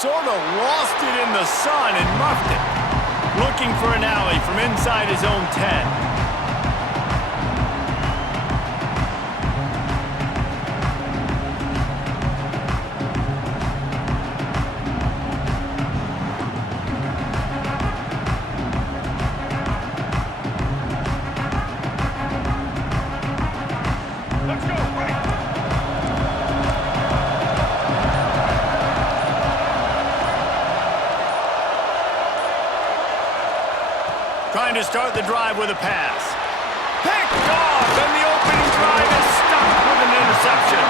sort of lost it in the sun and muffed it. Looking for an alley from inside his own 10. Trying to start the drive with a pass. Picked off, and the opening drive is stopped with an interception.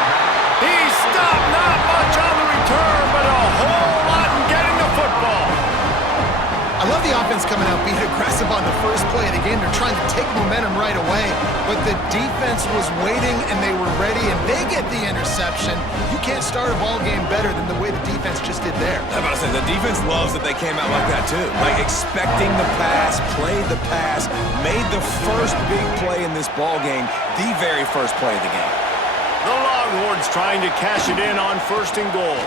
He stopped, not much on the return, but a whole lot in getting the football. I love the offense coming out being aggressive on the first play of the game. They're trying to take momentum right away, but the defense was waiting, and they were ready, and they get the interception. You can't start a ball game better than the way the defense just did there. I'm about to say, the defense loves that they came out like that, too. Like, expecting the pass, played the pass, made the first big play in this ball game, the very first play of the game. The Longhorns trying to cash it in on 1st and goal.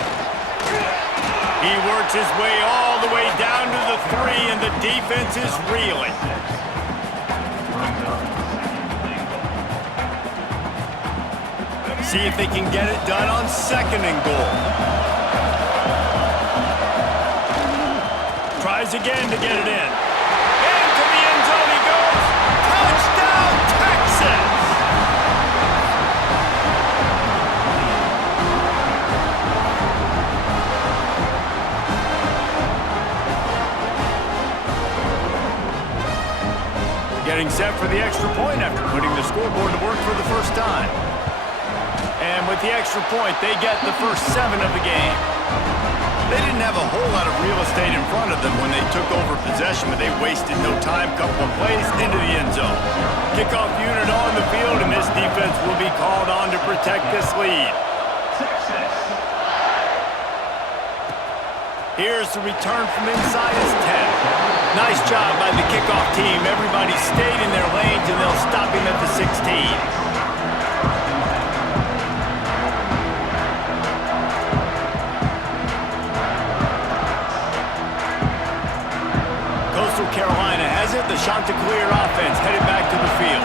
He works his way all the way down to the 3, and the defense is reeling. See if they can get it done on 2nd and goal. Tries again to get it in. Into the end zone he goes. Touchdown, Texas! Getting set for the extra point after putting the scoreboard to work for the first time. And with the extra point, they get the first 7 of the game. They didn't have a whole lot of real estate in front of them when they took over possession, but they wasted no time. Couple of plays into the end zone. Kickoff unit on the field, and this defense will be called on to protect this lead. Here's the return from inside his 10. Nice job by the kickoff team. Everybody stayed in their lanes, and they'll stop him at the 16. Carolina has it. The Chanticleer offense headed back to the field.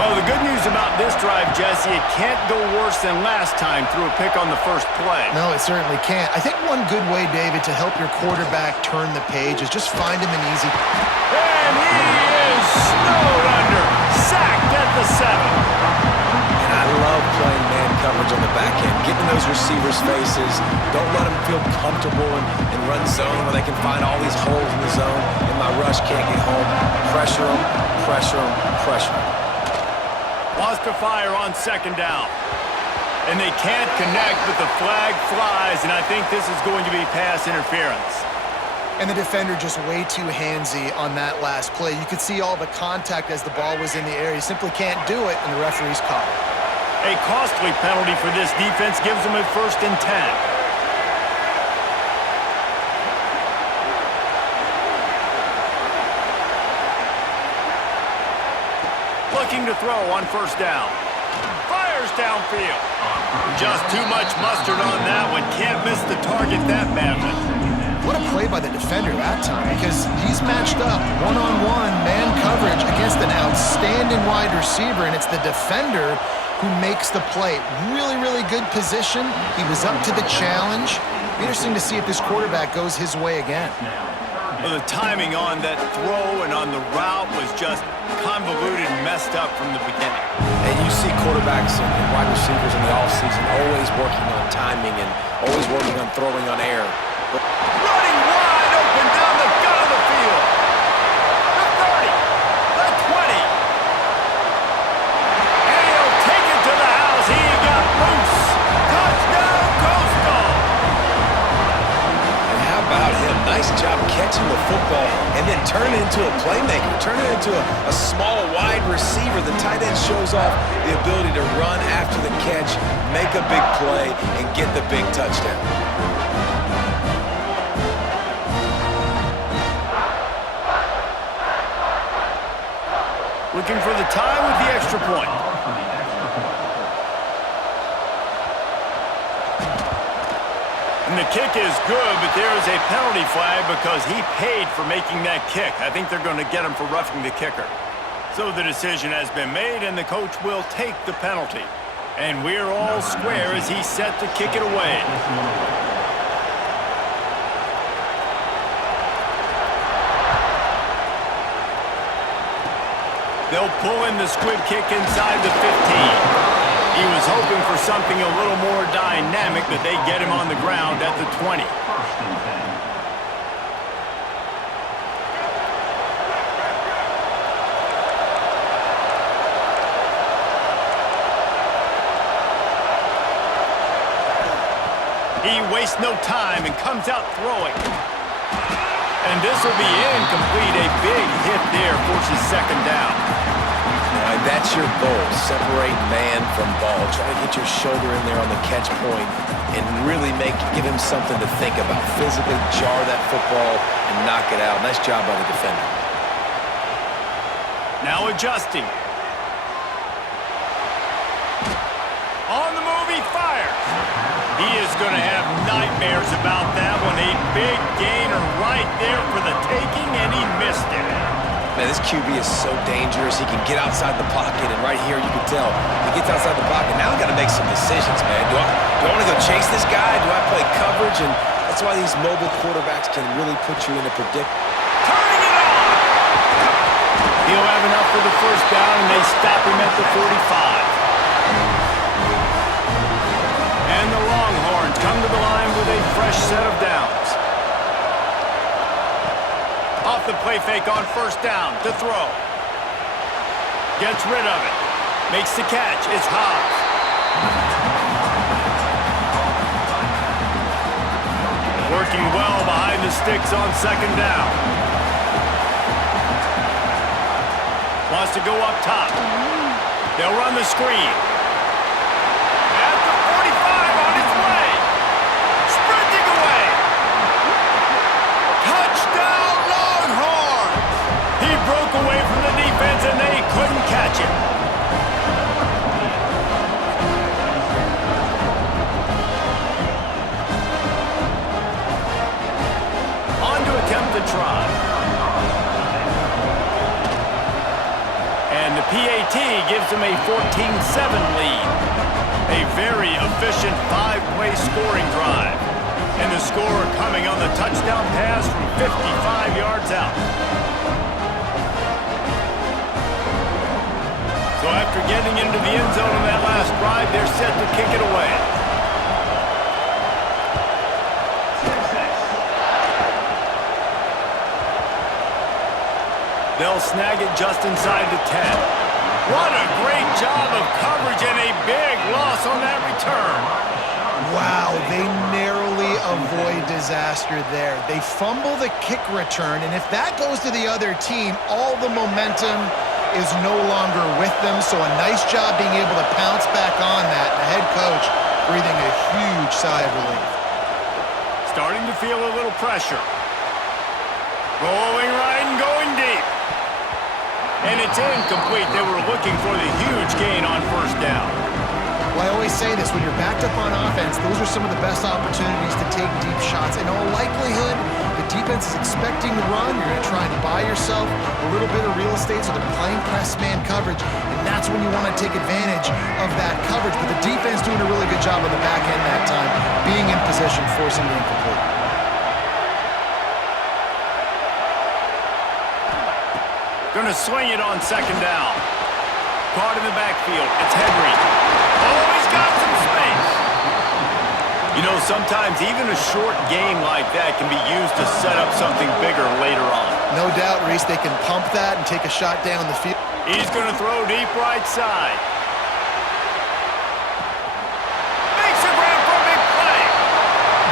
Well, the good news about this drive, Jesse, it can't go worse than last time through a pick on the first play. No, it certainly can't. I think one good way, David, to help your quarterback turn the page is just find him an easy... And he is snowed under. Sacked at the 7. And I love playing man coverage on the back end, getting those receivers' faces. Don't let them feel comfortable and run zone where they can find all these holes in the zone and my rush can't get home. Pressure them, pressure them, pressure them. Lost to fire on 2nd down. And they can't connect, but the flag flies, and I think this is going to be pass interference. And the defender just way too handsy on that last play. You could see all the contact as the ball was in the air. He simply can't do it, and the referee's caught it. A costly penalty for this defense gives them a 1st and 10. Looking to throw on 1st down. Fires downfield. Just too much mustard on that one. Can't miss the target that badly. What a play by the defender that time, because he's matched up one-on-one man coverage against an outstanding wide receiver, and it's the defender who makes the play. Really, really good position. He was up to the challenge. Interesting to see if this quarterback goes his way again. Well, the timing on that throw and on the route was just convoluted and messed up from the beginning. And you see quarterbacks and wide receivers in the offseason always working on timing and always working on throwing on air. Running wide open down the gut of the field. The 30, the 20. And he'll take it to the house. He got loose. Touchdown, Coastal. And how about him? Nice job catching the football and then turn it into a playmaker. Turn it into a small wide receiver. The tight end shows off the ability to run after the catch, make a big play, and get the big touchdown. Looking for the tie with the extra point. And the kick is good, but there is a penalty flag because he paid for making that kick. I think they're going to get him for roughing the kicker. So the decision has been made, and the coach will take the penalty. And we're all square as he's set to kick it away. They'll pull in the squib kick inside the 15. He was hoping for something a little more dynamic, but they get him on the ground at the 20. He wastes no time and comes out throwing. And this will be incomplete. A big hit there forces second down. All right, that's your goal. Separate man from ball. Try to get your shoulder in there on the catch point and really give him something to think about. Physically jar that football and knock it out. Nice job by the defender. Now adjusting. On the move, he fires. He is going to have nightmares about that one. A big gainer right there for the taking, and he missed it. Man, this QB is so dangerous. He can get outside the pocket, and right here you can tell he gets outside the pocket. Now I got to make some decisions, man. Do I want to go chase this guy? Do I play coverage? And that's why these mobile quarterbacks can really put you in a predicament. Turning it on! He'll have enough for the first down, and they stop him at the 45. And the Longhorns come to the line with a fresh set of downs. Off the play fake on first down to throw. Gets rid of it. Makes the catch. It's Hobbs. Working well behind the sticks on second down. Wants to go up top. They'll run the screen. At the 45 on his way. Sprinting away. Touchdown Longhorns! He broke away from the defense and they couldn't catch him. On to attempt the try. And the PAT gives them a 14-7 lead. A very efficient 5-play scoring drive. And the score coming on the touchdown pass from 55 yards out. So after getting into the end zone on that last drive, they're set to kick it away. They'll snag it just inside the 10. What a great job of coverage and a big loss on that return. Wow, they narrowly avoid disaster there. They fumble the kick return, and if that goes to the other team, all the momentum is no longer with them, so a nice job being able to pounce back on that. The head coach breathing a huge sigh of relief. Starting to feel a little pressure. Rolling right and going deep. And it's incomplete. They were looking for the huge gain on first down. Well, I always say this, when you're backed up on offense, those are some of the best opportunities to take deep shots. In all likelihood, the defense is expecting to run. You're going to try and buy yourself a little bit of real estate, so they're playing press man coverage, and that's when you want to take advantage of that coverage. But the defense doing a really good job on the back end that time, being in position, forcing the incomplete. Going to swing it on second down. Caught in the backfield. It's Henry. Oh, he's got some space. You know, sometimes even a short gain like that can be used to set up something bigger later on. No doubt, Reese, they can pump that and take a shot down the field. He's going to throw deep right side. Makes a grab for a big play.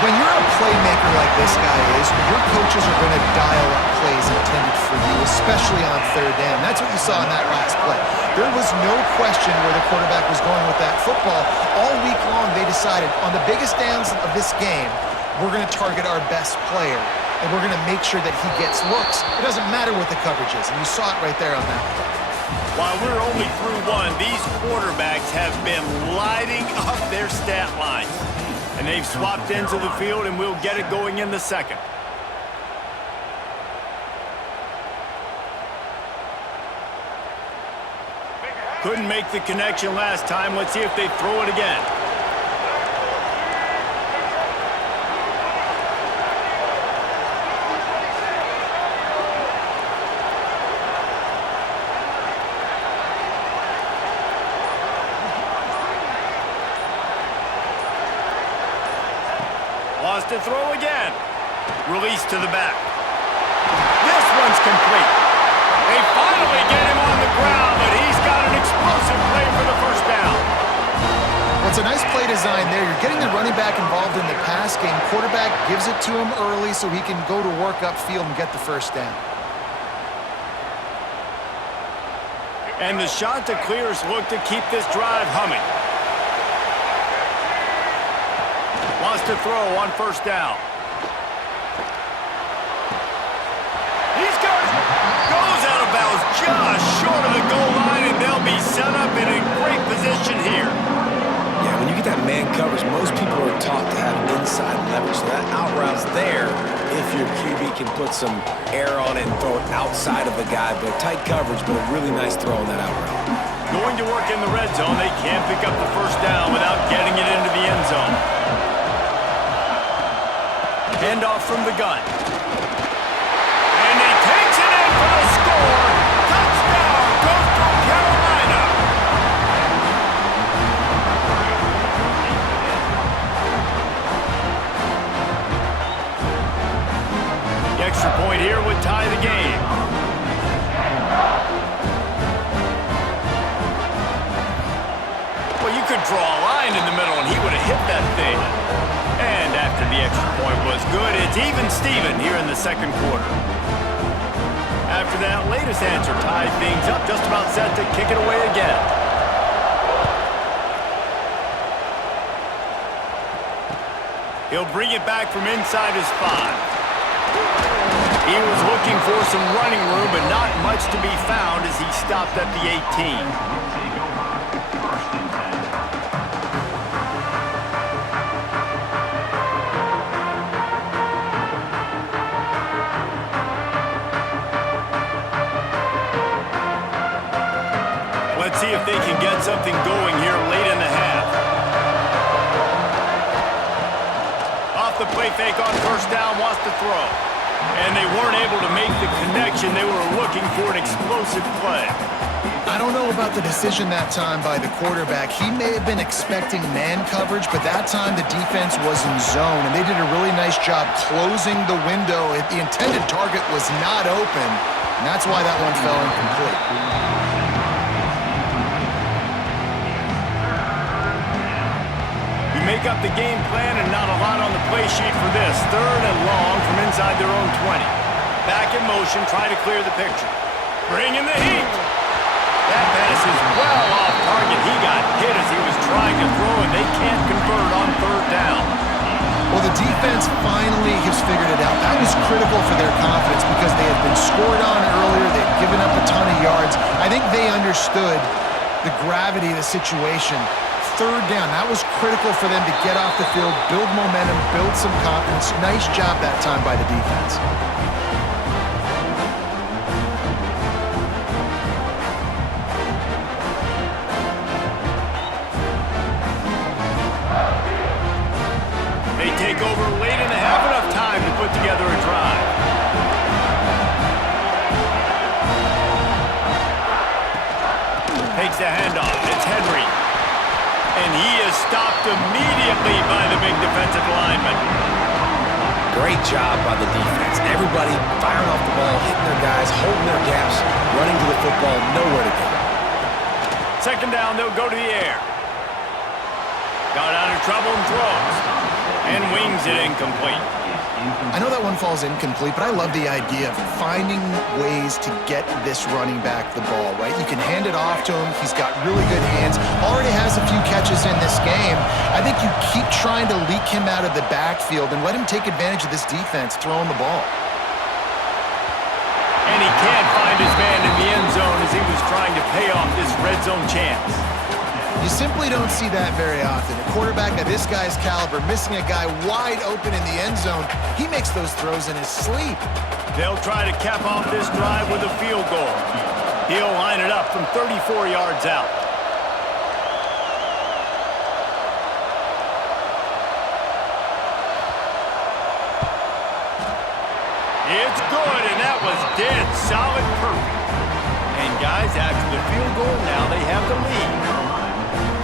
When you're a playmaker like this guy is, your coaches are going to dial up plays intended for you, especially on third down. That's what you saw in that last play. There was no question where the quarterback was going with that football. All week long, they decided on the biggest downs of this game, we're going to target our best player, and we're going to make sure that he gets looks. It doesn't matter what the coverage is, and you saw it right there on that play. While we're only through one, these quarterbacks have been lighting up their stat lines. And they've swapped ends of the field, and we'll get it going in the second. Couldn't make the connection last time. Let's see if they throw it again. Lost to throw again. Release to the back. This one's complete. They finally get him on the ground, but he's got an explosive play for the first down. Well, it's a nice play design there. You're getting the running back involved in the pass game. Quarterback gives it to him early so he can go to work upfield and get the first down. And the Chanticleers look to keep this drive humming. Wants to throw on first down. He's got it. Goes out of bounds just short of the goal line, and they'll be set up in a great position here. Yeah, when you get that man coverage, most people are taught to have inside leverage. So that out route's there if your QB can put some air on it and throw it outside of the guy. But tight coverage, but a really nice throw on that out route. Going to work in the red zone, they can't pick up the first down without getting it into the end zone. Handoff from the gun. And he takes it in for the score. Touchdown, Coastal Carolina. The extra point here would tie the game. Well, you could draw a line in the middle and he would have hit that thing. And after the extra point was good, it's even Steven here in the second quarter. After that latest answer tied things up, just about set to kick it away again. He'll bring it back from inside his 5. He was looking for some running room, but not much to be found as he stopped at the 18. Let's see if they can get something going here late in the half. Off the play fake on first down, wants to throw. And they weren't able to make the connection. They were looking for an explosive play. I don't know about the decision that time by the quarterback. He may have been expecting man coverage, but that time the defense was in zone, and they did a really nice job closing the window. The intended target was not open, and that's why that one fell incomplete. Make up the game plan and not a lot on the play sheet for this. Third and long from inside their own 20. Back in motion, try to clear the picture. Bring in the heat. That pass is well off target. He got hit as he was trying to throw, and they can't convert on third down. Well, the defense finally has figured it out. That was critical for their confidence because they had been scored on earlier. They'd given up a ton of yards. I think they understood the gravity of the situation. Third down, that was critical for them to get off the field, build momentum, build some confidence. Nice job that time by the defense. They take over late in the half, enough time to put together a drive. Takes the handoff. It's Henry. And he is stopped immediately by the big defensive lineman. Great job by the defense. Everybody firing off the ball, hitting their guys, holding their gaps, running to the football, nowhere to go. Second down, they'll go to the air. Got out of trouble and throws. And wings it incomplete. I know that one falls incomplete, but I love the idea of finding ways to get this running back the ball, right? You can hand it off to him. He's got really good hands. Already has a few catches in this game. I think you keep trying to leak him out of the backfield and let him take advantage of this defense throwing the ball. And he can't find his man in the end zone as he was trying to pay off this red zone chance. You simply don't see that very often. A quarterback of this guy's caliber missing a guy wide open in the end zone. He makes those throws in his sleep. They'll try to cap off this drive with a field goal. He'll line it up from 34 yards out. It's good, and that was dead solid perfect. And guys, after the field goal, now they have the lead.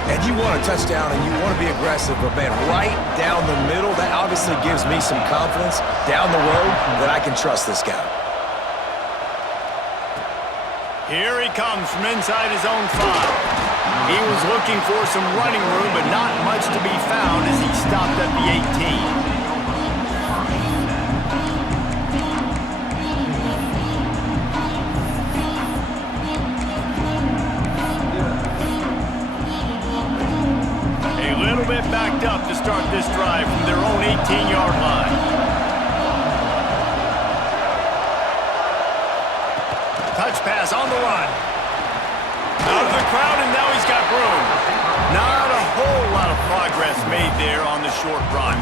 And you want a touchdown and you want to be aggressive, but man, right down the middle, that obviously gives me some confidence down the road that I can trust this guy. Here he comes from inside his own 5. He was looking for some running room, but not much to be found as he stopped at the 18. Bit backed up to start this drive from their own 18-yard line. Touch pass on the run. Out of the crowd, and now he's got room. Not a whole lot of progress made there on the short run.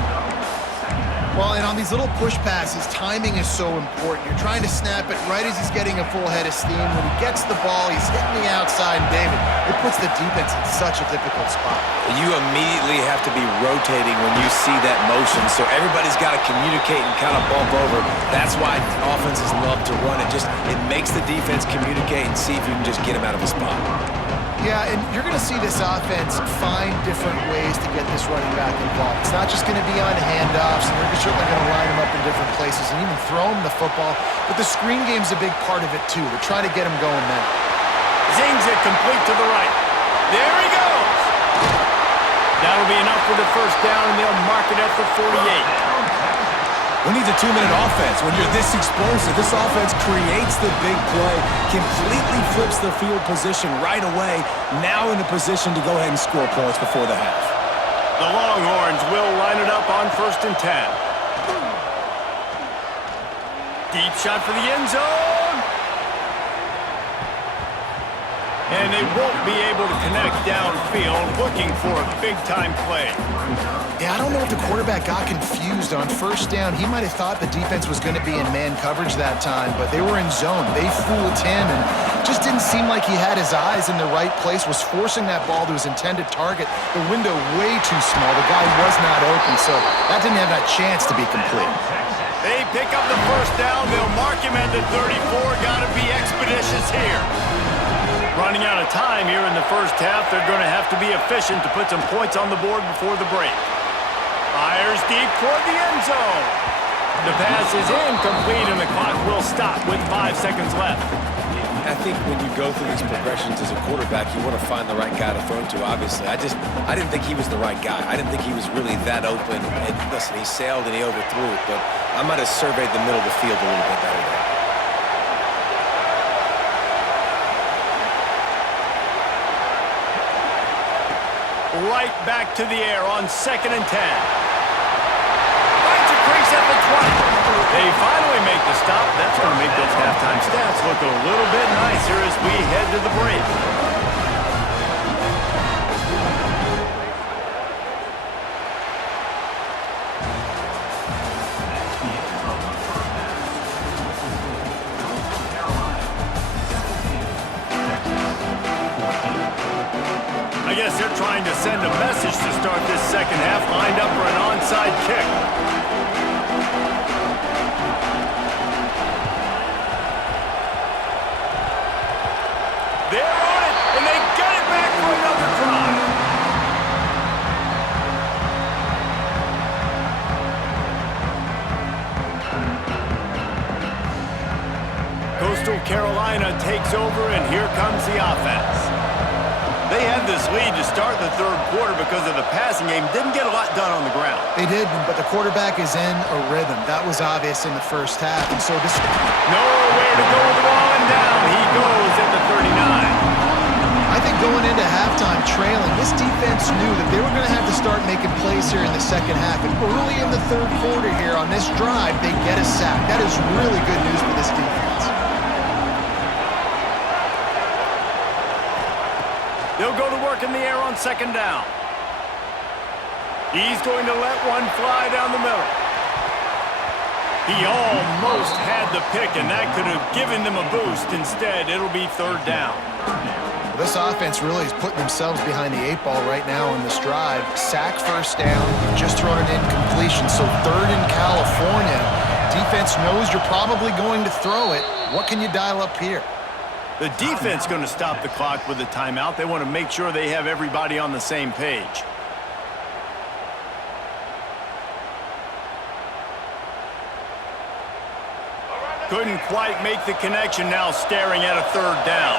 Well, and on these little push passes, timing is so important. You're trying to snap it right as he's getting a full head of steam. When he gets the ball, he's hitting the outside, and David, it puts the defense in such a difficult spot. You immediately have to be rotating when you see that motion, so everybody's got to communicate and kind of bump over. That's why offenses love to run it. It makes the defense communicate and see if you can just get him out of a spot. Yeah, and you're going to see this offense find different ways to get this running back involved. It's not just going to be on handoffs, and they're certainly going to line him up in different places and even throw him the football. But the screen game's a big part of it, too. They're trying to get him going then. Zings it complete to the right. There he goes! That'll be enough for the first down, and they'll mark it at the 48. Who needs a 2-minute offense? When you're this explosive, this offense creates the big play, completely flips the field position right away, now in a position to go ahead and score points before the half. The Longhorns will line it up on 1st and 10. Deep shot for the end zone. And they won't be able to connect downfield, looking for a big-time play. Yeah, I don't know if the quarterback got confused on 1st down. He might have thought the defense was going to be in man coverage that time, but they were in zone. They fooled him and just didn't seem like he had his eyes in the right place, was forcing that ball to his intended target. The window way too small. The guy was not open, so that didn't have that chance to be complete. They pick up the 1st down. They'll mark him at the 34. Got to be expeditious here. Running out of time here in the first half. They're going to have to be efficient to put some points on the board before the break. Fires deep toward the end zone. The pass is incomplete, and the clock will stop with 5 seconds left. I think when you go through these progressions as a quarterback, you want to find the right guy to throw to, obviously. I didn't think he was the right guy. I didn't think he was really that open. And listen, he sailed and he overthrew it, but I might have surveyed the middle of the field a little bit better there. Right back to the air on 2nd and 10. Finds a crease at the 20. They finally make the stop. That's going to make those halftime stats look a little bit nicer as we head to the break. I guess they're trying to send a message to start this second half, lined up for an onside kick. They're on it, and they get it back for another drive. Coastal Carolina takes over, and here comes the offense. They had this lead to start the 3rd quarter because of the passing game. Didn't get a lot done on the ground. They did, but the quarterback is in a rhythm. That was obvious in the first half, and so this... Nowhere to go with the ball, and down he goes at the 39. I think going into halftime trailing, this defense knew that they were going to have to start making plays here in the second half. And early in the 3rd quarter here on this drive, they get a sack. That is really good news for this defense. They'll go to work in the air on second down. He's going to let one fly down the middle. He almost had the pick, and that could have given them a boost. Instead, it'll be third down. This offense really is putting themselves behind the 8 ball right now on this drive. Sack first down, just thrown an incompletion, so third in California. Defense knows you're probably going to throw it. What can you dial up here? The defense going to stop the clock with a timeout. They want to make sure they have everybody on the same page. Couldn't quite make the connection, now staring at a third down.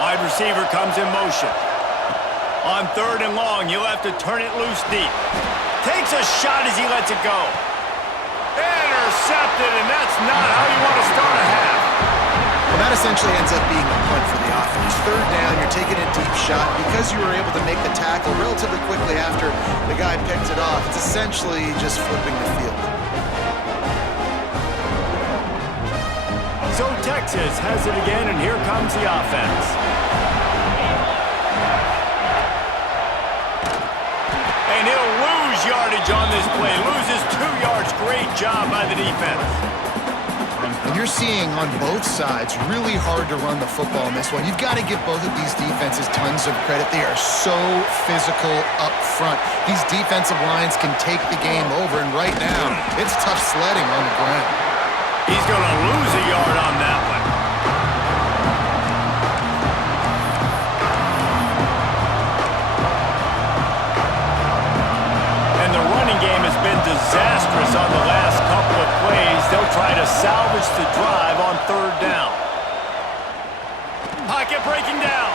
Wide receiver comes in motion. On third and long, you'll have to turn it loose deep. Takes a shot as he lets it go. Intercepted, and that's not how you want to start a half. Well, that essentially ends up being a punt for the offense. Third down, you're taking a deep shot. Because you were able to make the tackle relatively quickly after the guy picked it off, it's essentially just flipping the field. So Texas has it again, and here comes the offense. And he'll lose yardage on this play. Loses 2 yards. Great job by the defense. And you're seeing on both sides really hard to run the football in this one. You've got to give both of these defenses tons of credit. They are so physical up front. These defensive lines can take the game over, and right now, it's tough sledding on the ground. He's going to lose a yard on that one. And the running game has been disastrous on the last couple of plays. They'll try to salvage the drive on third down. Pocket breaking down.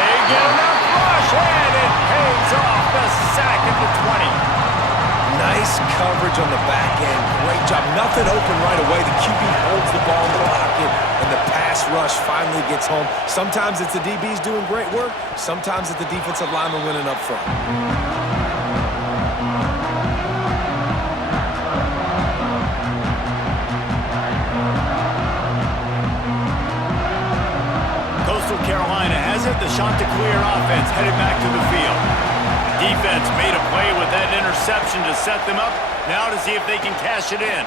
They get enough rush, and it pays off. The sack at the 20. Nice coverage on the back end. Great job. Nothing open right away. The QB holds the ball in the pocket, and the pass rush finally gets home. Sometimes it's the DBs doing great work. Sometimes it's the defensive lineman winning up front. Coastal Carolina has it. The Chanticleer offense headed back to the field. Defense made a play with that interception to set them up. Now to see if they can cash it in.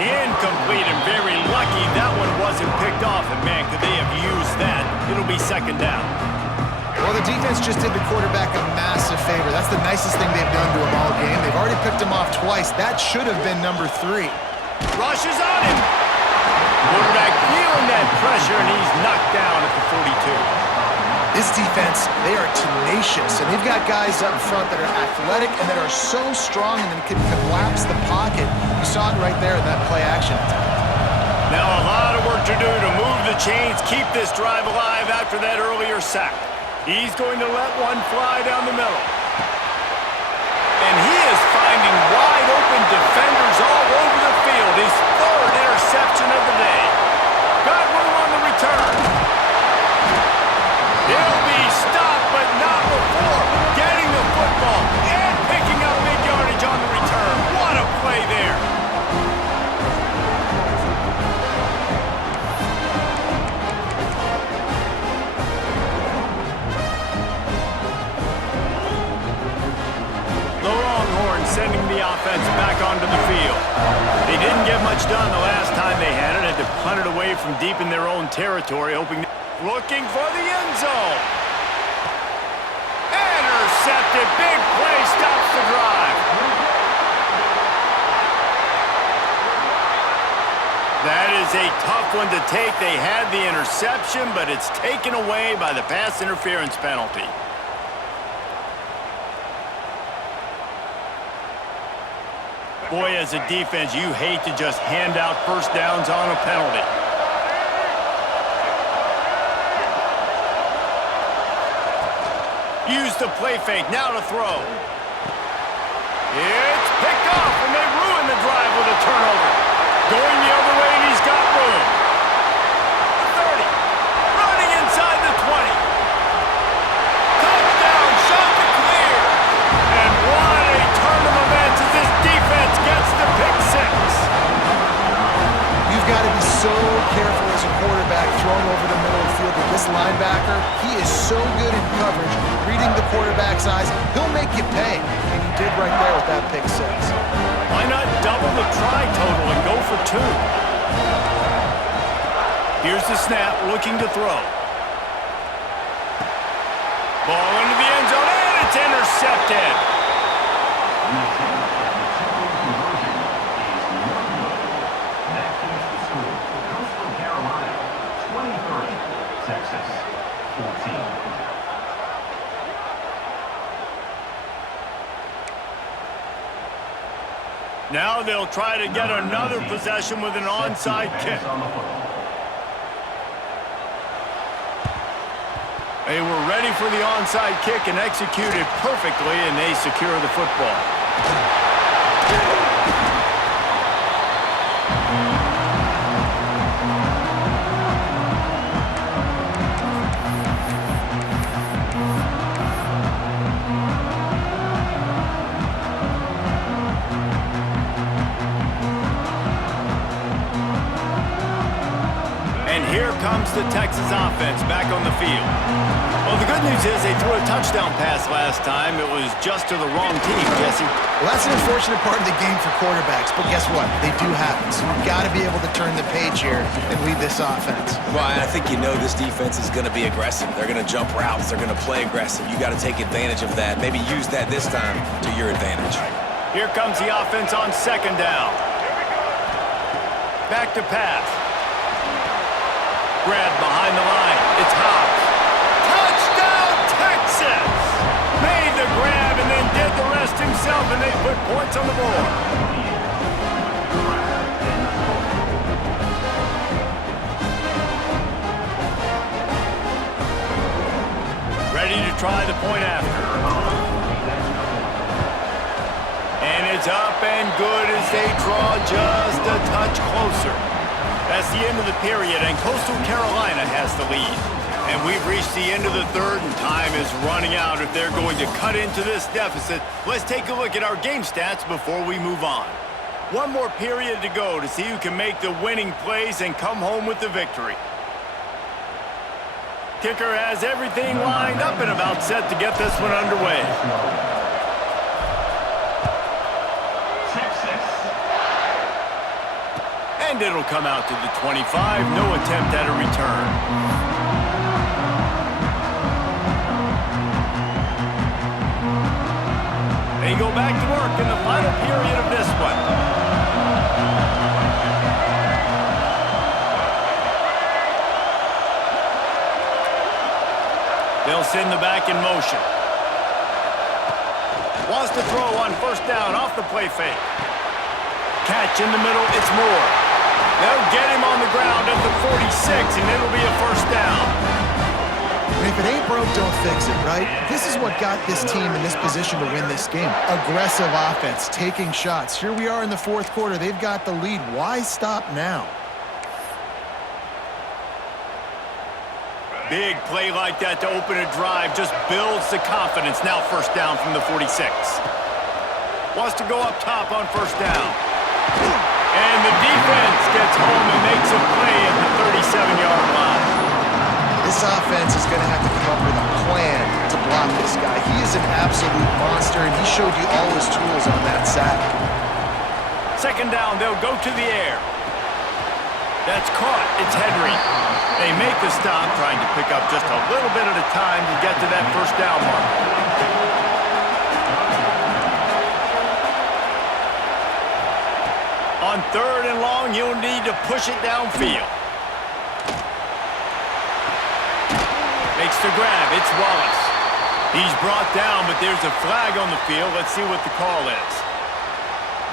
Incomplete, and very lucky that one wasn't picked off. And man, could they have used that. It'll be second down. Well, the defense just did the quarterback a massive favor. That's the nicest thing they've done to a ball game. They've already picked him off twice. That should have been number 3. Rush is on him. Quarterback feeling that pressure, and he's knocked down at the 42. This defense, they are tenacious, and they've got guys up front that are athletic and that are so strong and that can collapse the pocket. You saw it right there in that play action. Now a lot of work to do to move the chains, keep this drive alive after that earlier sack. He's going to let one fly down the middle. And he is finding wide open defenders all over the field. His third interception of the day. Got room on the return. He'll be stopped, but not before getting the football and picking up big yardage on the return. What a play there. The Longhorns sending the offense back onto the field. They didn't get much done the last time they had it. Had to punt it away from deep in their own territory, looking for the end zone. Intercepted. Big play stops the drive. That is a tough one to take. They had the interception, but it's taken away by the pass interference penalty. Boy, as a defense, you hate to just hand out first downs on a penalty. Use the play fake, now to throw. It's picked off, and they ruin the drive with a turnover. Going the other way, and he's got room. 30, running inside the 20. Touchdown, Chanticleer. And what a turn of events as this defense gets the pick 6. You've got to be so careful as a quarterback throwing over the middle of the field with this this linebacker, he is so good in coverage, reading the quarterback's eyes. He'll make you pay, and he did right there with that pick six. Why not double the try total and go for 2? Here's the snap, looking to throw. Ball into the end zone, and it's intercepted. Texas 14. Now they'll try to get another possession with an onside kick. They were ready for the onside kick and executed perfectly, and they secure the football. Here comes the Texas offense back on the field. Well, the good news is they threw a touchdown pass last time. It was just to the wrong team, Jesse. Well, that's an unfortunate part of the game for quarterbacks, but guess what? They do happen, so you've got to be able to turn the page here and lead this offense. Well, I think you know this defense is going to be aggressive. They're going to jump routes. They're going to play aggressive. You got to take advantage of that. Maybe use that this time to your advantage. Here comes the offense on second down. Back to pass. Grab behind the line. It's Hobbs. Touchdown, Texas! Made the grab and then did the rest himself, and they put points on the board. Ready to try the point after. And it's up and good as they draw just a touch closer. That's the end of the period, and Coastal Carolina has the lead. And we've reached the end of the third, and time is running out if they're going to cut into this deficit. Let's take a look at our game stats before we move on. One more period to go to see who can make the winning plays and come home with the victory. Kicker has everything lined up and about set to get this one underway. And it'll come out to the 25. No attempt at a return. They go back to work in the final period of this one. They'll send the back in motion. Wants to throw on first down off the play fake. Catch in the middle, it's Moore. They'll get him on the ground at the 46, and it'll be a first down. And if it ain't broke, don't fix it, right? This is what got this team in this position to win this game. Aggressive offense, taking shots. Here we are in the fourth quarter. They've got the lead. Why stop now? Big play like that to open a drive just builds the confidence. Now first down from the 46. Wants to go up top on first down. And the defense gets home and makes a play at the 37-yard line. This offense is going to have to come up with a plan to block this guy. He is an absolute monster, and he showed you all his tools on that sack. Second down, they'll go to the air. That's caught. It's Henry. They make the stop, trying to pick up just a little bit at a time to get to that first down mark. On third and long, you'll need to push it downfield. Makes the grab. It's Wallace. He's brought down, but there's a flag on the field. Let's see what the call is.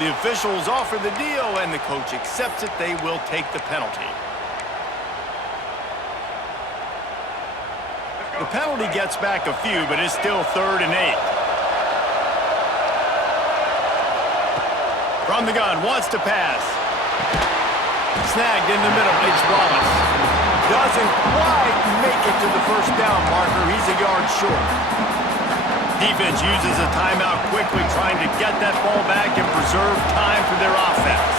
The officials offer the deal, and the coach accepts it. They will take the penalty. The penalty gets back a few, but it's still 3rd and 8. From the gun, wants to pass. Snagged in the middle, it's Wallace. Doesn't quite make it to the first down marker. He's a yard short. Defense uses a timeout quickly, trying to get that ball back and preserve time for their offense.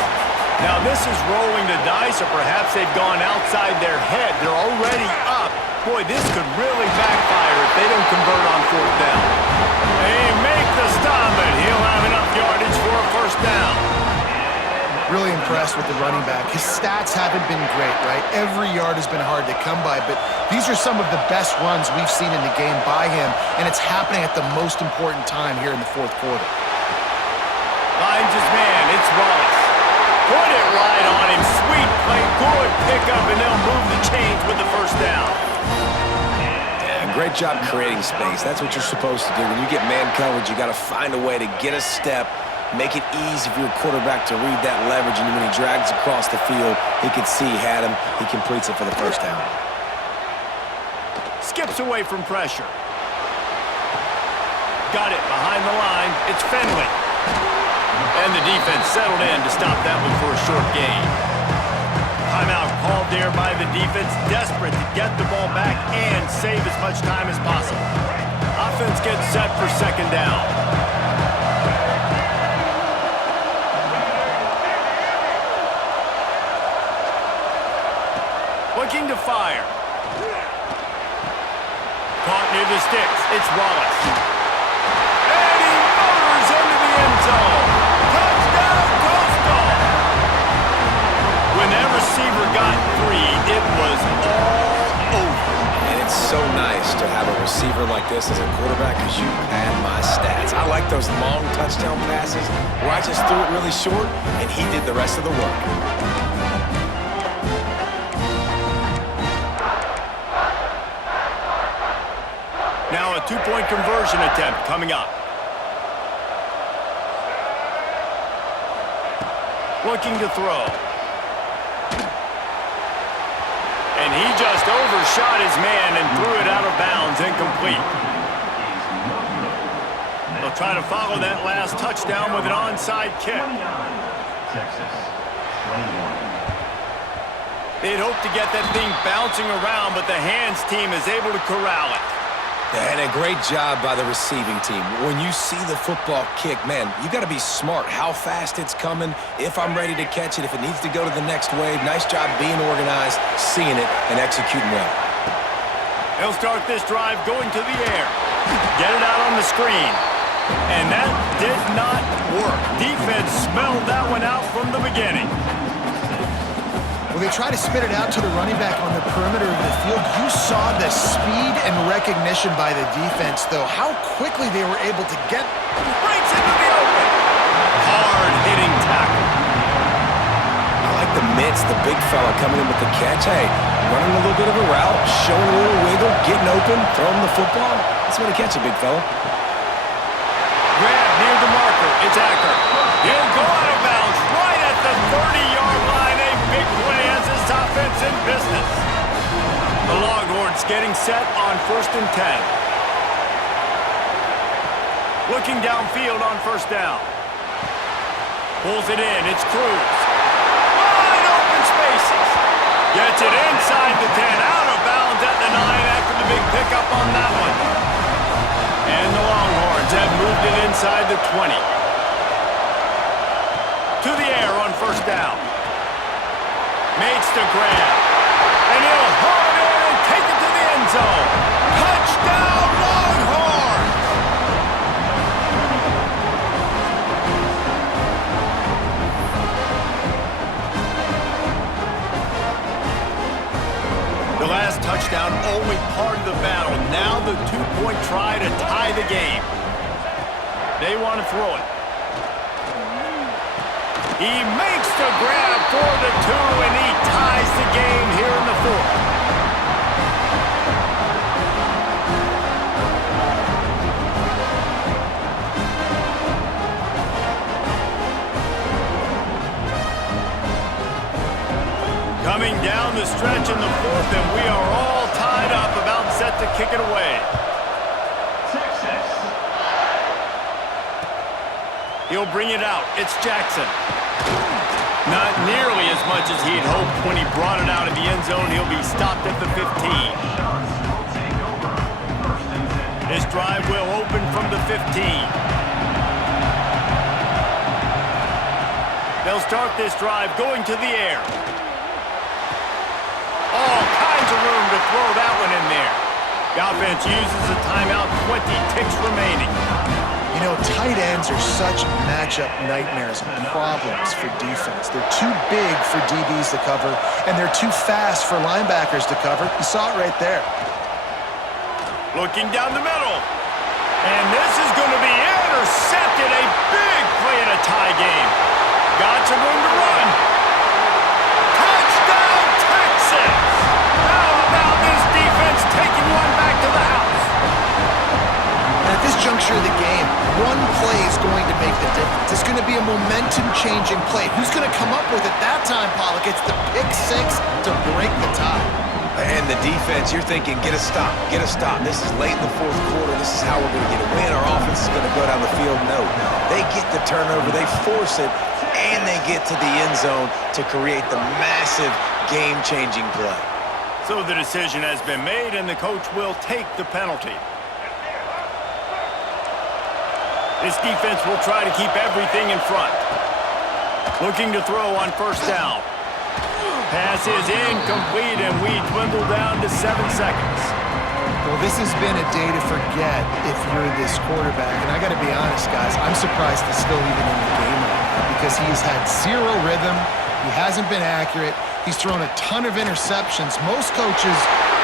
Now this is rolling the dice, or perhaps they've gone outside their head. They're already up Boy, this could really backfire if they don't convert on fourth down. They make the stop, and he'll have enough yardage for a first down. Really impressed with the running back. His stats haven't been great, right? Every yard has been hard to come by, but these are some of the best runs we've seen in the game by him, and it's happening at the most important time here in the fourth quarter. Finds his man. It's Wallace. Put it right on him. Sweet play. Good pickup, and they'll move the chains with the first down. Yeah, great job creating space. That's what you're supposed to do. When you get man coverage, you got to find a way to get a step, make it easy for your quarterback to read that leverage, and when he drags across the field, he can see he had him. He completes it for the first down. Skips away from pressure. Got it behind the line. It's Finley. And the defense settled in to stop that one for a short gain. Timeout called there by the defense, desperate to get the ball back and save as much time as possible. Offense gets set for second down. Looking to fire. Caught near the sticks. It's Wallace. And he motors into the end zone. Touchdown, Coastal! When that receiver got free, it was all over. And it's so nice to have a receiver like this as a quarterback because you pad my stats. I like those long touchdown passes where I just threw it really short and he did the rest of the work. Now a two-point conversion attempt coming up. Looking to throw. And he just overshot his man and threw it out of bounds, incomplete. They'll try to follow that last touchdown with an onside kick. Texas, 21. They'd hope to get that thing bouncing around, but the hands team is able to corral it. And a great job by the receiving team. When you see the football kick, man, you got to be smart how fast it's coming, if I'm ready to catch it, if it needs to go to the next wave. Nice job being organized, seeing it, and executing well. They'll start this drive going to the air. Get it out on the screen. And that did not work. Defense smelled that one out from the beginning. Well, they try to spit it out to the running back on the perimeter of the field. You saw the speed and recognition by the defense, though. How quickly they were able to get... Breaks into the open. Hard-hitting tackle. I like the mitts, the big fella coming in with the catch. Hey, running a little bit of a route, showing a little wiggle, getting open, throwing the football. That's when to catch it, big fella. Grab near the marker. It's Acker. He'll go out of bounds right at the 30-yard line. A big play as this offense in business. The Longhorns getting set on 1st and 10. Looking downfield on first down. Pulls it in. It's Cruz. Wide open spaces. Gets it inside the 10. Out of bounds at the 9 after the big pickup on that one. And the Longhorns have moved it inside the 20. To the air on first down. Makes the grab. And he'll haul it in and take it to the end zone. Touchdown, Longhorns! The last touchdown only part of the battle. Now the two-point try to tie the game. They want to throw it. He makes the grab for the 2, and he ties the game here in the 4th. Coming down the stretch in the 4th, and we are all tied up, about set to kick it away. Texas. He'll bring it out. It's Jackson. Not nearly as much as he'd hoped when he brought it out of the end zone. He'll be stopped at the 15. This drive will open from the 15. They'll start this drive going to the air. All kinds of room to throw that one in there. The offense uses a timeout, 20 ticks remaining. You know, tight ends are such matchup nightmares and problems for defense. They're too big for DBs to cover, and they're too fast for linebackers to cover. You saw it right there. Looking down the middle. And this is going to be intercepted. A big play in a tie game. Got some room to run. Touchdown, Texas! How about this defense taking one back to the house? At this juncture of the game, one play is going to make the difference. It's going to be a momentum-changing play. Who's going to come up with it that time, Pollock? It's the pick six to break the tie. And the defense, you're thinking, get a stop, get a stop. This is late in the fourth quarter. This is how we're going to get a win. Our offense is going to go down the field. No, they get the turnover, they force it, and they get to the end zone to create the massive game-changing play. So the decision has been made, and the coach will take the penalty. This defense will try to keep everything in front. Looking to throw on first down. Pass is incomplete, and we dwindle down to 7 seconds. Well, this has been a day to forget if you're this quarterback. And I got to be honest, guys, I'm surprised he's still even in the game right now because he's had zero rhythm. He hasn't been accurate. He's thrown a ton of interceptions. Most coaches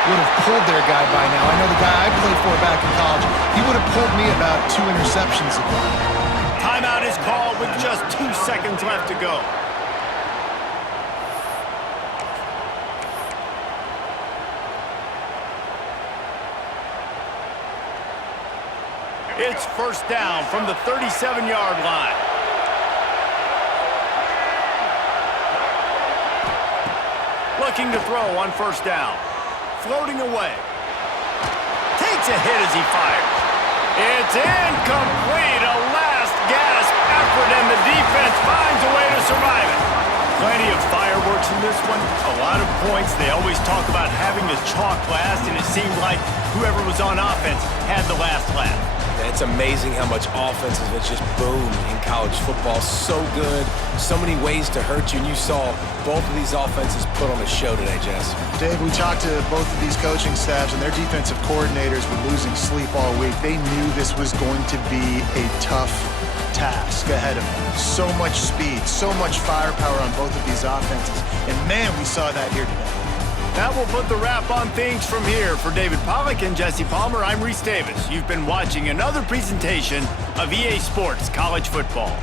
would have pulled their guy by now. I know the guy I played for back in college, he would have pulled me about 2 interceptions ago. Timeout is called with just 2 seconds left to go. It's first down from the 37-yard line. Looking to throw on first down. Floating away. Takes a hit as he fires. It's incomplete. A last gasp effort, and the defense finds a way to survive it. Plenty of fireworks in this one. A lot of points. They always talk about having the chalk last, and it seemed like whoever was on offense had the last laugh. It's amazing how much offense has just boomed in college football. So good, so many ways to hurt you, and you saw both of these offenses put on a show today, Jess. Dave, we talked to both of these coaching staffs, and their defensive coordinators were losing sleep all week. They knew this was going to be a tough task ahead of them. So much speed, so much firepower on both of these offenses. And man, we saw that here today. That will put the wrap on things from here. For David Pollock and Jesse Palmer, I'm Reese Davis. You've been watching another presentation of EA Sports College Football.